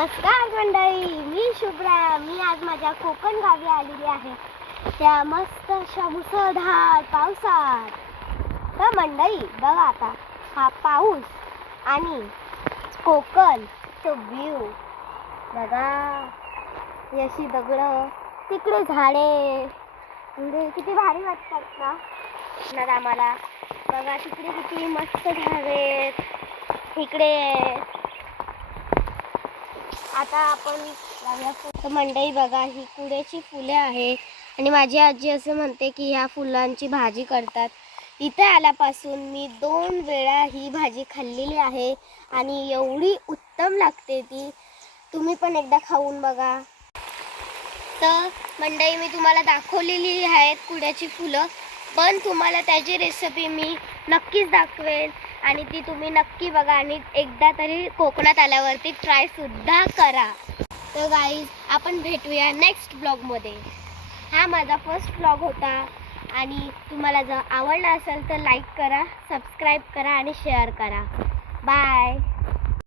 नमस्कार मंडळी, मी शुभ्रा. मी आज माझ्या कोकण गावी आलेली आहे त्या मस्त अशा मुसळधार पावसात. तर मंडळी बघा, आता हा पाऊस आणि कोकण तो व्ह्यू बघा. अशी दगडं, तिकडे झाडे, पुढे किती भारी वाटतात ना आम्हाला. बघा तिकडे किती मस्त झाडे, इकडे. आता आपण मंडई बघा, ही कुड्याची फुले आहे आणि माझी आजी असं म्हणते की ह्या फुलांची भाजी करतात. इथे आल्यापासून मी 2 वेळा ही भाजी खाल्लेली आहे आणि एवढी उत्तम लागते ती. तुम्ही पण एकदा खाऊन बघा. तर मंडई मी तुम्हाला दाखवलेली आहेत कुड्याची फुलं, पण तुम्हाला त्याची रेसिपी मी नक्कीच दाखवेल आणि ती तुम्ही नक्की बघा आणि एकदा तरी कोकणात आल्यावरती ट्राय सुद्धा करा. तर गाईज, आपण भेटूया नेक्स्ट ब्लॉगमध्ये. हा माझा फर्स्ट ब्लॉग होता आणि तुम्हाला जर आवडला असेल तर लाईक करा, सबस्क्राईब करा आणि शेअर करा. बाय.